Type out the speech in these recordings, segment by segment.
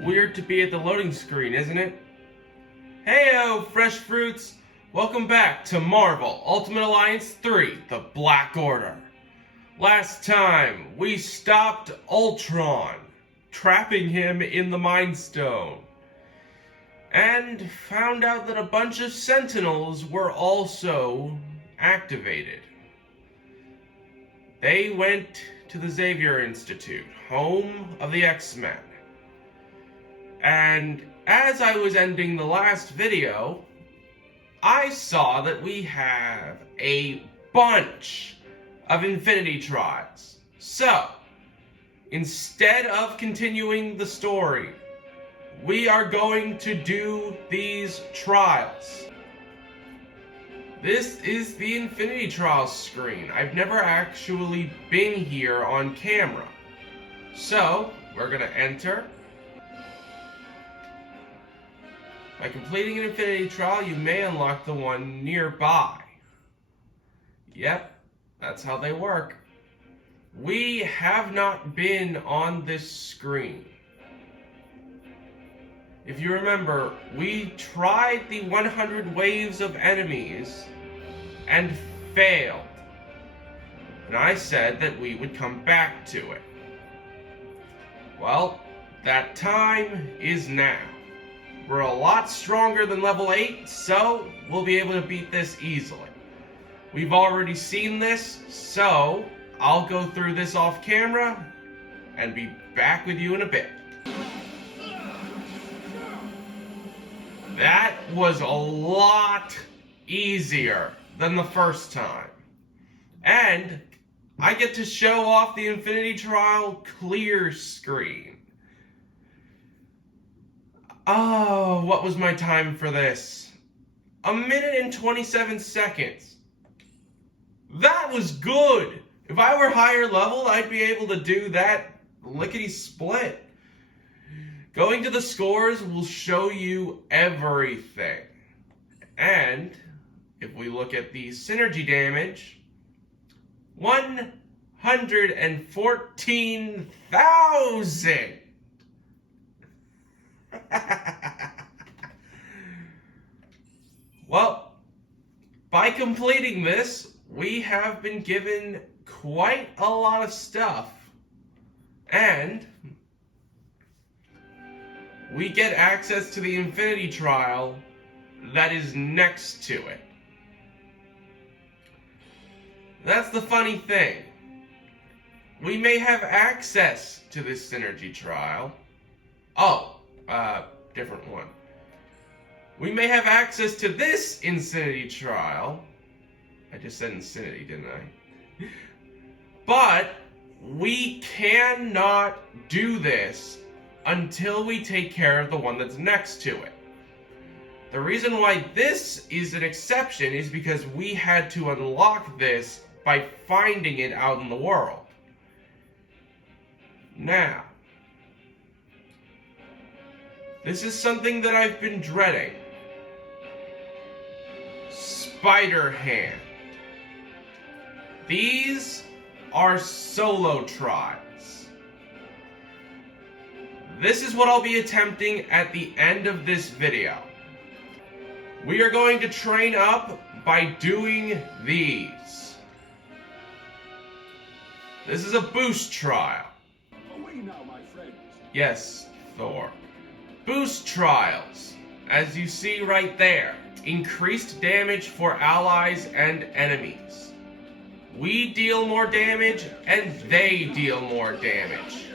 Weird to be at the loading screen, isn't it? Heyo, fresh fruits! Welcome back to Marvel Ultimate Alliance 3, The Black Order. Last time, we stopped Ultron, trapping him in the Mind Stone, and found out that a bunch of Sentinels were also activated. They went to the Xavier Institute, home of the X-Men. And as I was ending the last video, I saw that we have a bunch of Infinity Trials. So, instead of continuing the story, we are going to do these trials. This is the Infinity Trials screen. I've never actually been here on camera. So, we're gonna enter. By completing an Infinity Trial, you may unlock the one nearby. Yep, that's how they work. We have not been on this screen. If you remember, we tried the 100 waves of enemies and failed. And I said that we would come back to it. Well, that time is now. We're a lot stronger than level 8, so we'll be able to beat this easily. We've already seen this, so I'll go through this off camera and be back with you in a bit. That was a lot easier than the first time. And I get to show off the Infinity Trial clear screen. Oh, what was my time for this? 1 minute and 27 seconds. That was good. If I were higher level, I'd be able to do that lickety-split. Going to the scores will show you everything. And if we look at the synergy damage, 114,000. Well, by completing this, we have been given quite a lot of stuff. And we get access to the Infinity Trial that is next to it. That's the funny thing. We may have access to this Synergy Trial. Different one. We may have access to this Insanity Trial. I just said Insanity, didn't I? But we cannot do this until we take care of the one that's next to it. The reason why this is an exception is because we had to unlock this by finding it out in the world. Now, this is something that I've been dreading. Spider Hand. These are solo trials. This is what I'll be attempting at the end of this video. We are going to train up by doing these. This is a boost trial. Away now, my friends. Yes, Thor. Boost trials, as you see right there, increased damage for allies and enemies. We deal more damage and they deal more damage.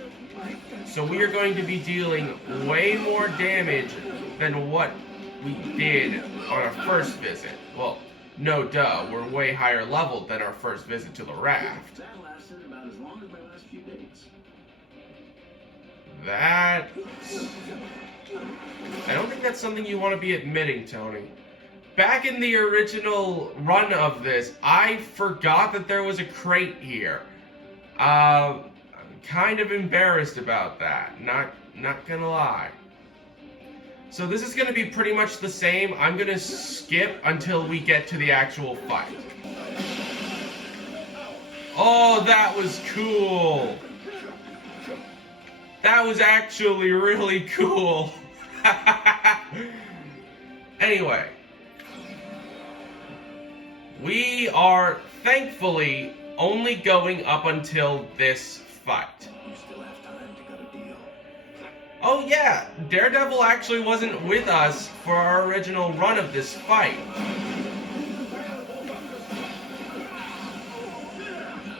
So we are going to be dealing way more damage than what we did on our first visit. Well, no duh, we're way higher level than our first visit to the raft. That lasted about as long as my last few days. I don't think that's something you want to be admitting, Tony. Back in the original run of this, I forgot that there was a crate here. I'm kind of embarrassed about that, not gonna lie. So this is gonna be pretty much the same. I'm gonna skip until we get to the actual fight. Oh, that was cool. That was actually really cool. Anyway, we are thankfully only going up until this fight. You still have time to cut a deal. Oh yeah, Daredevil actually wasn't with us for our original run of this fight.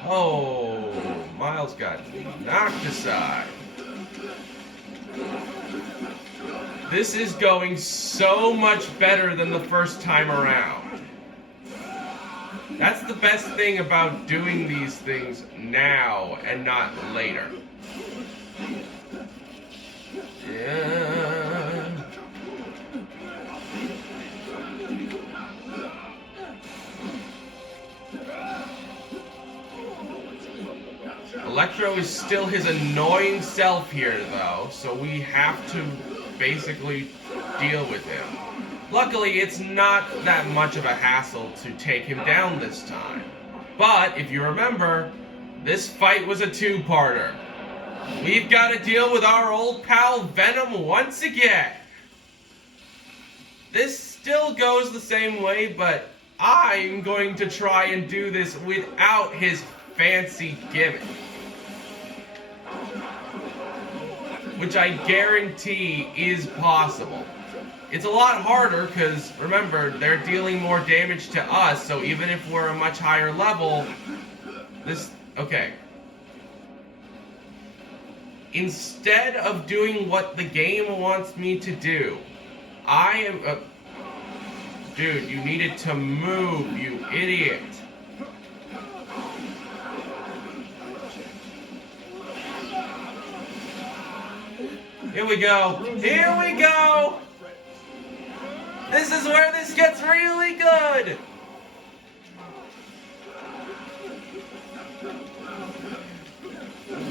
Oh, Miles got knocked aside. This is going so much better than the first time around. That's the best thing about doing these things now and not later. Yeah. Electro is still his annoying self here, though, so we have to basically deal with him. Luckily, it's not that much of a hassle to take him down this time. But, if you remember, this fight was a two-parter. We've got to deal with our old pal Venom once again. This still goes the same way, but I'm going to try and do this without his fancy gimmick. Which I guarantee is possible. It's a lot harder because, remember, they're dealing more damage to us, so even if we're a much higher level, okay. Instead of doing what the game wants me to do, I am... dude, you needed to move, you idiot. Here we go. Here we go. This is where this gets really good.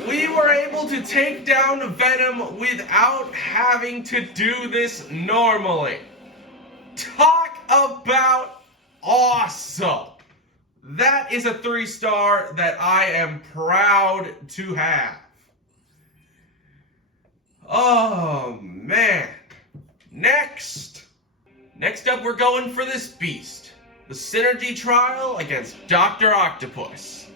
We were able to take down Venom without having to do this normally. Talk about awesome. That is a 3-star that I am proud to have. Oh, man. Next up, we're going for this beast. The Synergy Trial against Dr. Octopus.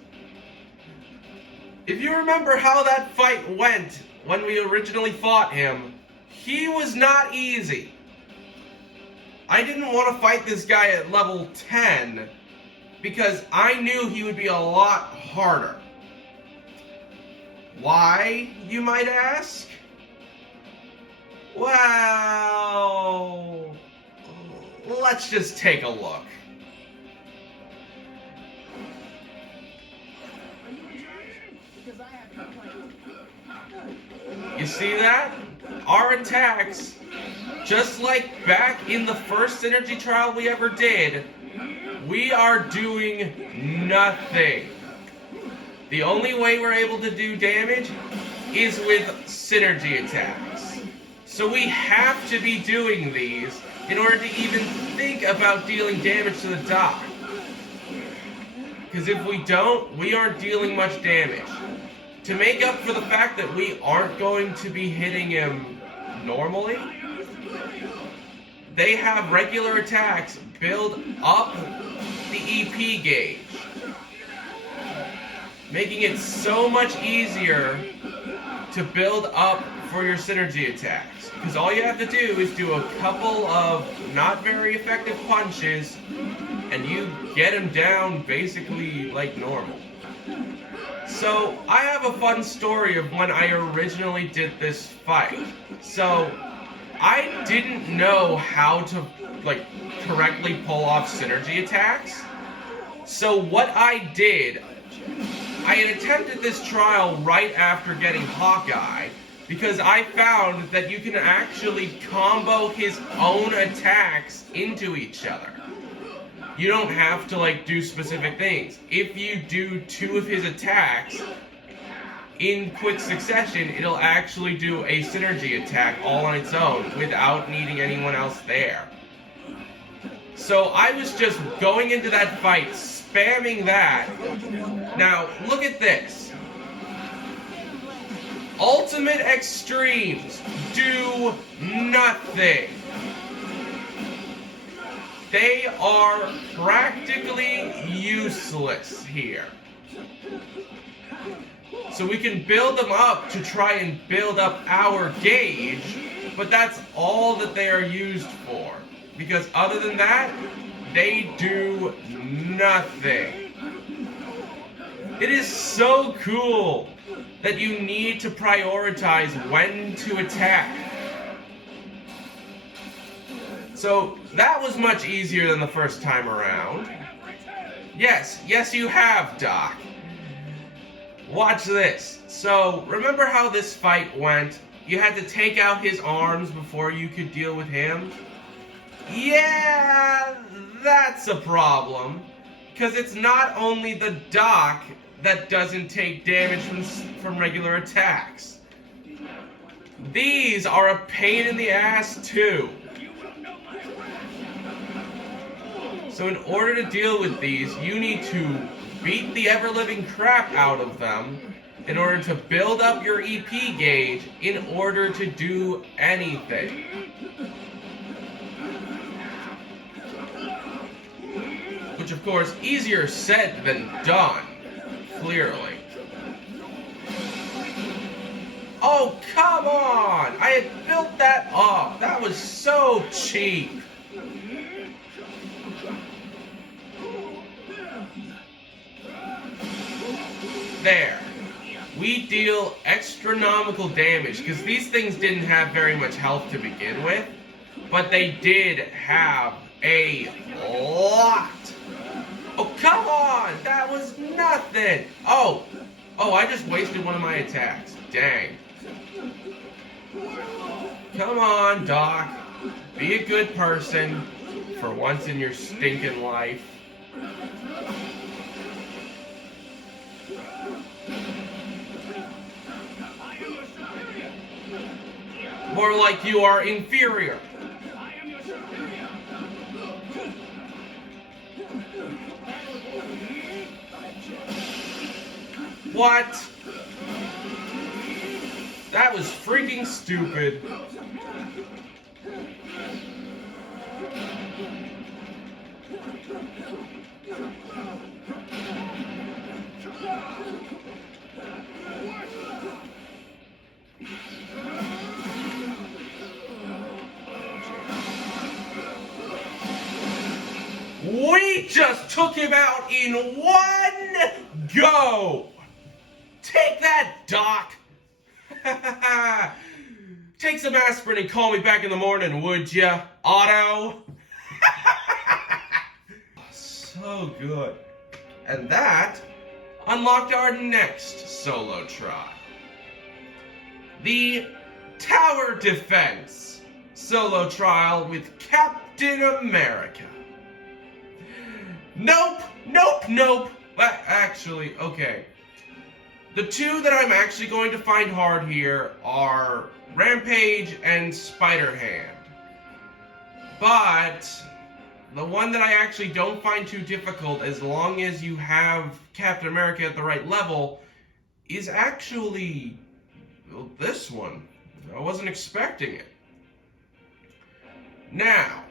If you remember how that fight went when we originally fought him, he was not easy. I didn't want to fight this guy at level 10 because I knew he would be a lot harder. Why, you might ask? Well, let's just take a look. You see that? Our attacks, just like back in the first Synergy Trial we ever did, we are doing nothing. The only way we're able to do damage is with synergy attacks. So we have to be doing these in order to even think about dealing damage to the Doc. Because if we don't, we aren't dealing much damage. To make up for the fact that we aren't going to be hitting him normally, they have regular attacks build up the EP gauge, making it so much easier to build up for your synergy attacks. Because all you have to do is do a couple of not very effective punches and you get him down basically like normal. So I have a fun story of when I originally did this fight. So I didn't know how to correctly pull off synergy attacks. So what I did, I had attempted this trial right after getting Hawkeye, because I found that you can actually combo his own attacks into each other. You don't have to do specific things. If you do 2 of his attacks in quick succession, it'll actually do a synergy attack all on its own without needing anyone else there. So I was just going into that fight, spamming that. Now, look at this. Ultimate Extremes do nothing. They are practically useless here. So we can build them up to try and build up our gauge, but that's all that they are used for. Because other than that, they do nothing. It is so cool that you need to prioritize when to attack. So that was much easier than the first time around. Yes, you have, Doc. Watch this. So, remember how this fight went? You had to take out his arms before you could deal with him? Yeah, that's a problem. Because it's not only the Doc that doesn't take damage from regular attacks. These are a pain in the ass too. So in order to deal with these, you need to beat the ever-living crap out of them in order to build up your EP gauge in order to do anything. Which, of course, easier said than done, clearly. Oh, come on! I had built that up. That was so cheap. There. We deal astronomical damage, because these things didn't have very much health to begin with, but they did have a lot. Oh, come on! That was nothing! Oh, I just wasted one of my attacks. Dang. Come on, Doc. Be a good person for once in your stinking life. More like you are inferior. What? That was freaking stupid. We just took him out in one go! Take that, Doc! Take some aspirin and call me back in the morning, would ya, Otto? So good. And that unlocked our next solo trial. The Tower Defense solo trial with Captain America. Nope. Well, actually, okay. The two that I'm actually going to find hard here are Rampage and Spider-Hand. But the one that I actually don't find too difficult, as long as you have Captain America at the right level, is actually this one. I wasn't expecting it. Now,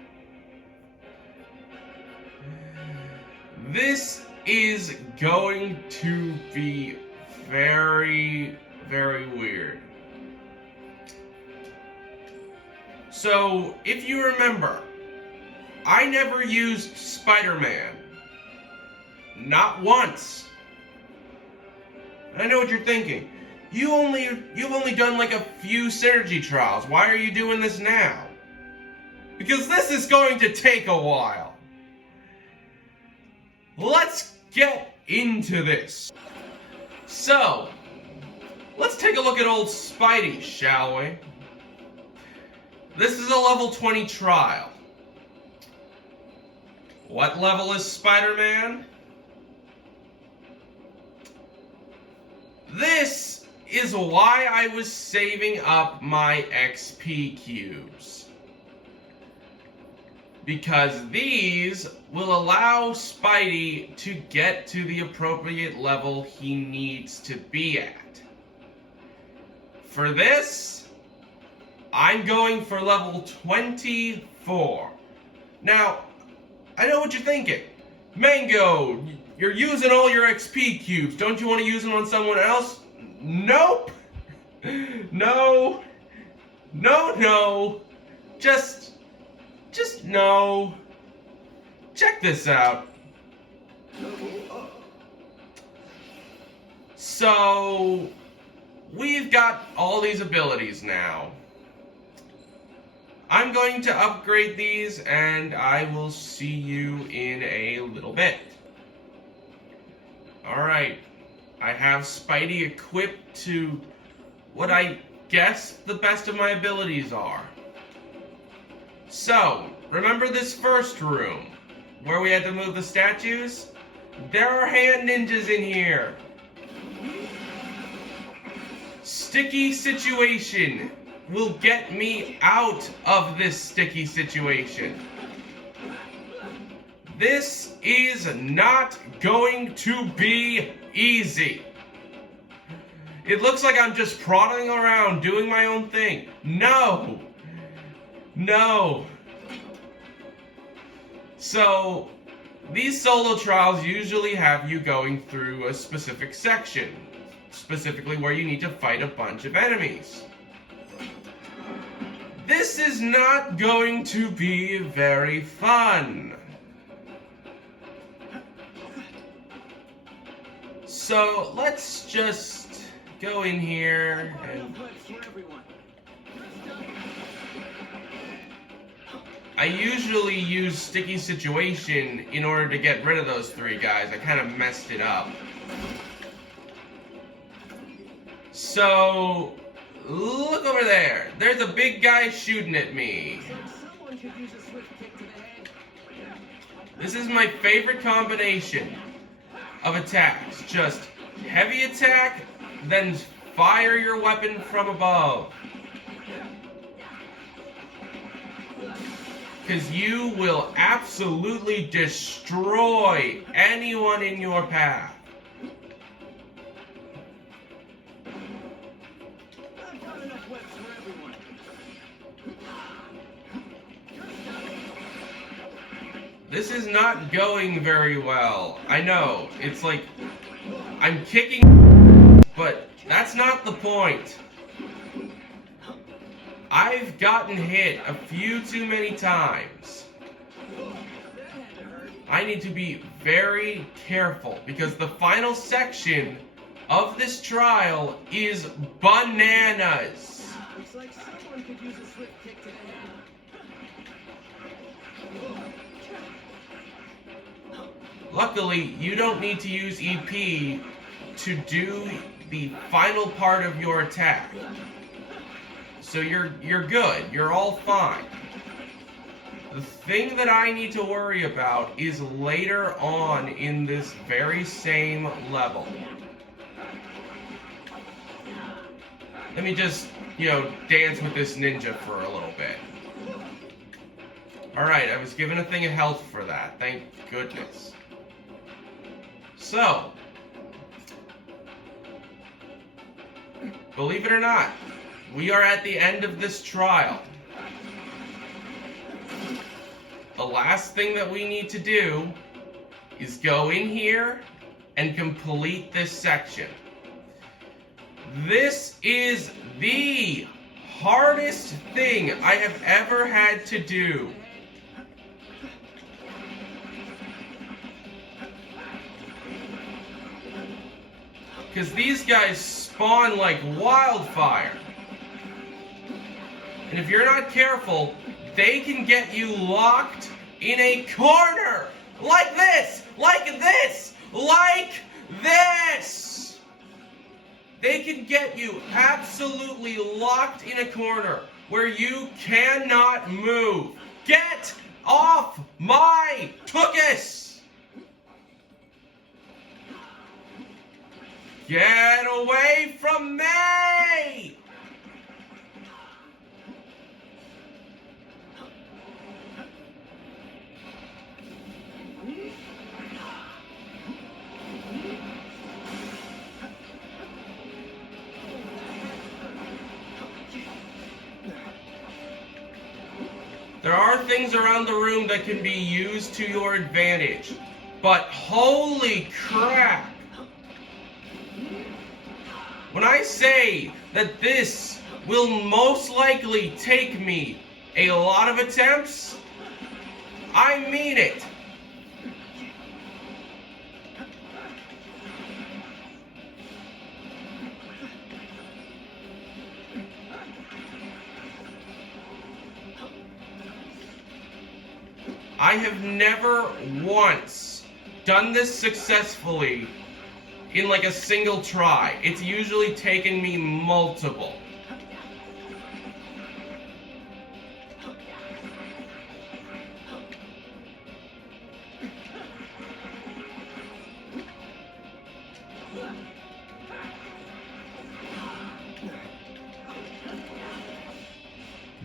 this is going to be very, very weird. So, if you remember, I never used Spider-Man. Not once. And I know what you're thinking. You've only done like a few synergy trials. Why are you doing this now? Because this is going to take a while. Let's get into this. So, let's take a look at old Spidey, shall we? This is a level 20 trial. What level is Spider-Man? This is why I was saving up my XP cubes. Because these will allow Spidey to get to the appropriate level he needs to be at. For this, I'm going for level 24. Now, I know what you're thinking. Mango, you're using all your XP cubes. Don't you want to use them on someone else? Nope. No. No. Just no. Check this out. So, we've got all these abilities now. I'm going to upgrade these, and I will see you in a little bit. Alright, I have Spidey equipped to what I guess the best of my abilities are. So, remember this first room, where we had to move the statues? There are hand ninjas in here. Sticky situation will get me out of this sticky situation. This is not going to be easy. It looks like I'm just prodding around doing my own thing. No. So, these solo trials usually have you going through a specific section, specifically where you need to fight a bunch of enemies. This is not going to be very fun. So let's just go in here and I usually use sticky situation in order to get rid of those three guys. I kind of messed it up. So look over there. There's a big guy shooting at me. This is my favorite combination of attacks. Just heavy attack, then fire your weapon from above. Because you will absolutely destroy anyone in your path. This is not going very well. I know, it's like, I'm kicking, but that's not the point. I've gotten hit a few too many times. I need to be very careful, because the final section of this trial is bananas. Looks like someone could use a swift kick to the head. Luckily, you don't need to use EP to do the final part of your attack. So you're good. You're all fine. The thing that I need to worry about is later on in this very same level. Let me just, dance with this ninja for a little bit. Alright, I was given a thing of health for that. Thank goodness. So, believe it or not, we are at the end of this trial. The last thing that we need to do is go in here and complete this section. This is the hardest thing I have ever had to do. Because these guys spawn like wildfire. And if you're not careful, they can get you locked in a corner. Like this! Like this! Like this! They can get you absolutely locked in a corner where you cannot move. Get off my tuchus! Get away from me! There are things around the room that can be used to your advantage. But holy crap! When I say that this will most likely take me a lot of attempts, I mean it. I have never once done this successfully in like a single try. It's usually taken me multiple.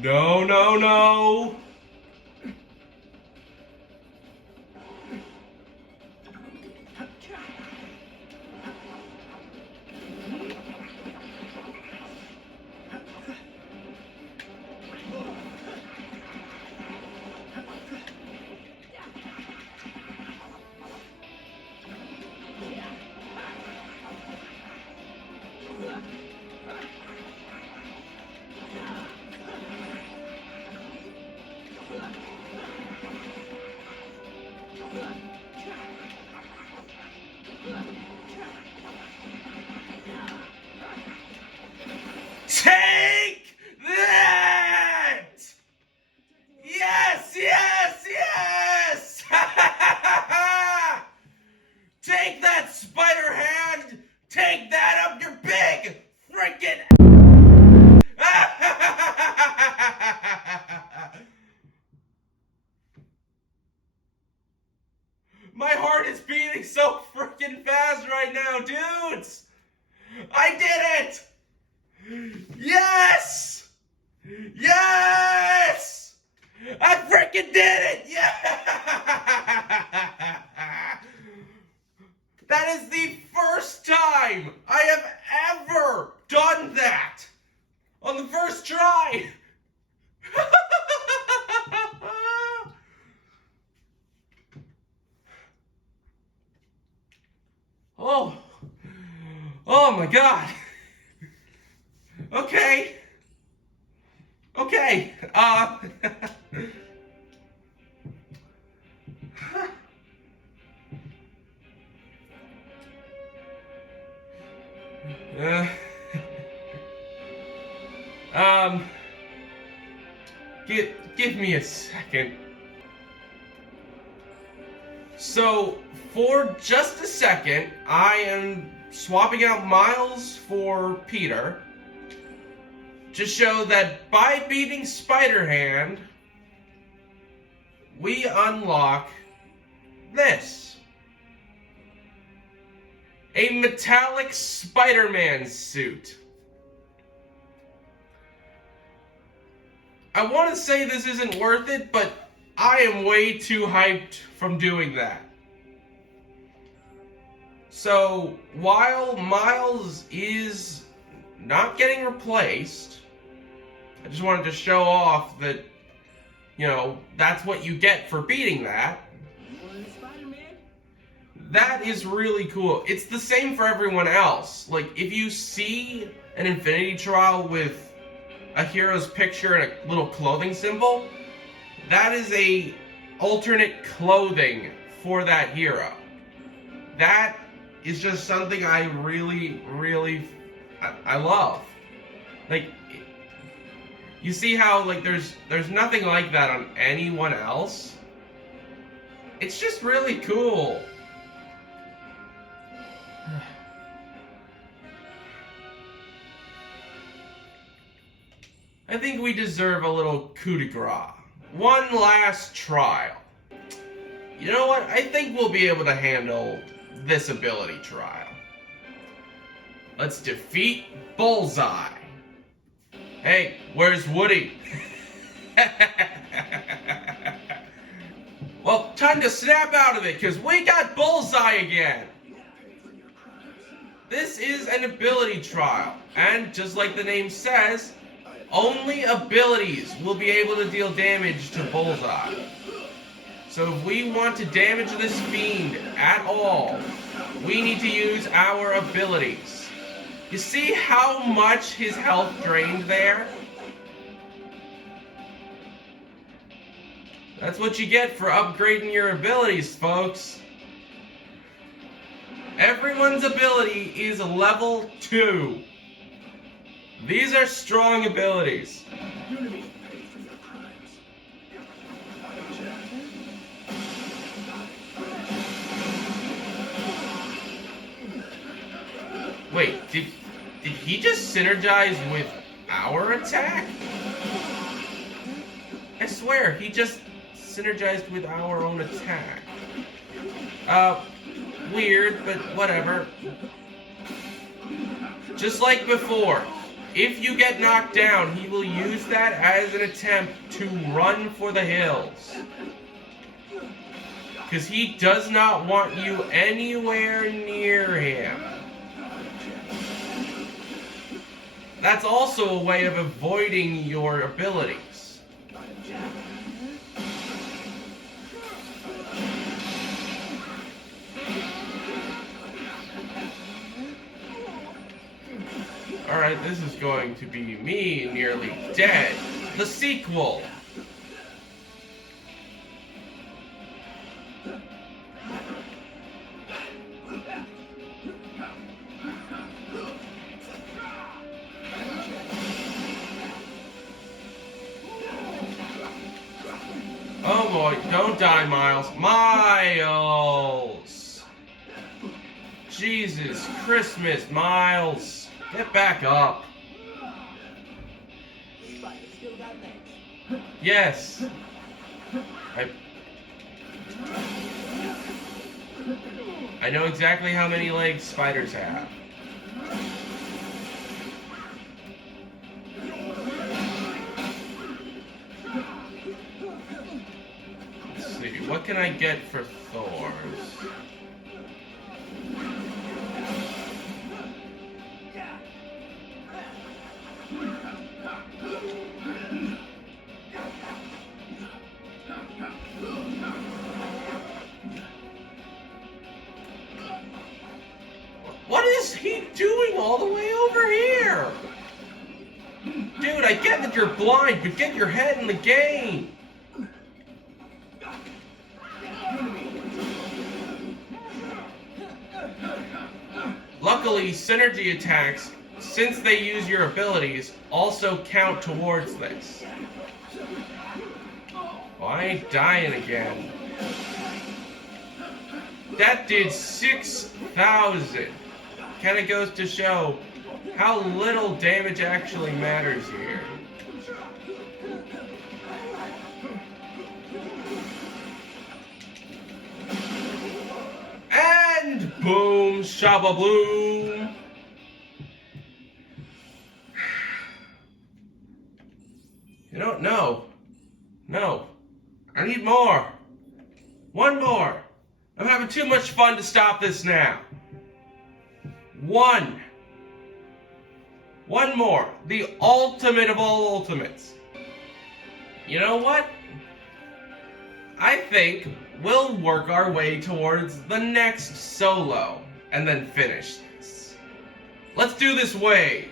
No, no, no. Take that! Yes, yes, yes! Take that, spider hand! Take that up your big freaking My heart is beating so freaking fast right now, dudes! I did it! Yes! Yes! I freaking did it! Yeah! That is the first time I have ever done that! On the first try! Oh. Oh my god. Okay. Okay. Give me a second. So, for just a second, I am swapping out Miles for Peter to show that by beating Spider-Hand, we unlock this. A metallic Spider-Man suit. I want to say this isn't worth it, but I am way too hyped from doing that. So, while Miles is not getting replaced, I just wanted to show off that, you know, that's what you get for beating that. That is really cool. It's the same for everyone else. Like, if you see an Infinity Trial with a hero's picture and a little clothing symbol, that is a alternate clothing for that hero. That is just something I really, really, I love. Like, you see how, like, there's nothing like that on anyone else? It's just really cool. I think we deserve a little coup de grace. One last trial. You know what? I think we'll be able to handle this ability trial. Let's defeat Bullseye. Hey, where's Woody? Well, time to snap out of it, because we got Bullseye again. This is an ability trial, and just like the name says, Only abilities will be able to deal damage to Bullseye. So if we want to damage this fiend at all, we need to use our abilities. You see how much his health drained there? That's what you get for upgrading your abilities, folks. Everyone's ability is level 2. These are strong abilities. Wait, did he just synergize with our attack? I swear, he just synergized with our own attack. Weird, but whatever. Just like before, if you get knocked down, he will use that as an attempt to run for the hills. Because he does not want you anywhere near him. That's also a way of avoiding your abilities. Alright, this is going to be me nearly dead. The sequel. Oh boy, don't die, Miles. Miles! Jesus Christmas, Miles. Get back up. Yes. I know exactly how many legs spiders have. Let's see, what can I get for Thor's? What is he doing all the way over here? Dude, I get that you're blind, but get your head in the game. Luckily, synergy attacks, since they use your abilities, also count towards this. Oh, I ain't dying again. That did 6,000. Kind of goes to show how little damage actually matters here. And boom, shabba bloom. You don't know. No. I need more. One more. I'm having too much fun to stop this now. One more. The ultimate of all ultimates. You know what? I think we'll work our way towards the next solo and then finish this. Let's do this wave.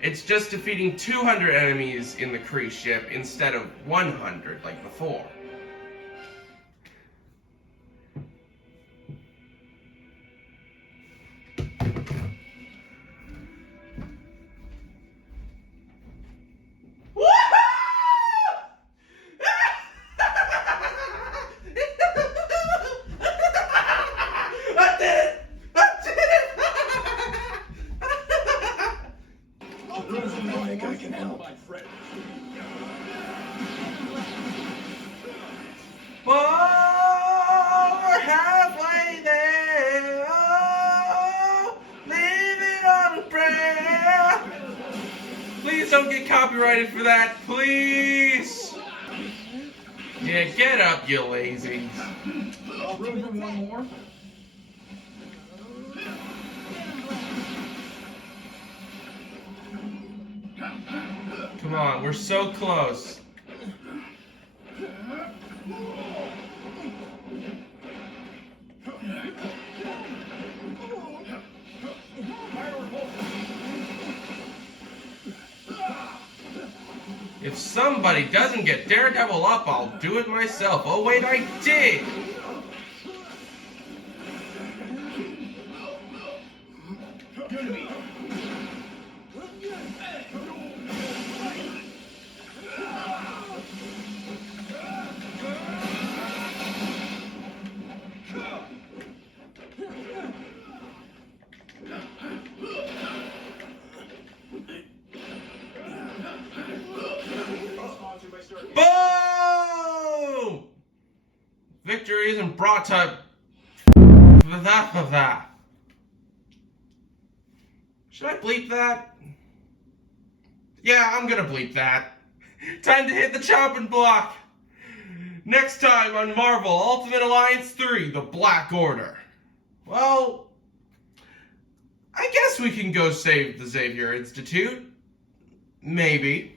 It's just defeating 200 enemies in the Kree ship instead of 100 like before. We're halfway there. Oh, living on a prayer. Please don't get copyrighted for that, please. Yeah, get up, you lazy. Room for one more. Come on, we're so close. If somebody doesn't get Daredevil up, I'll do it myself. Oh wait, I did! Boom! Victory isn't brought to that. Should I bleep that? Yeah, I'm gonna bleep that. Time to hit the chopping block. Next time on Marvel Ultimate Alliance 3, The Black Order. Well, I guess we can go save the Xavier Institute. Maybe.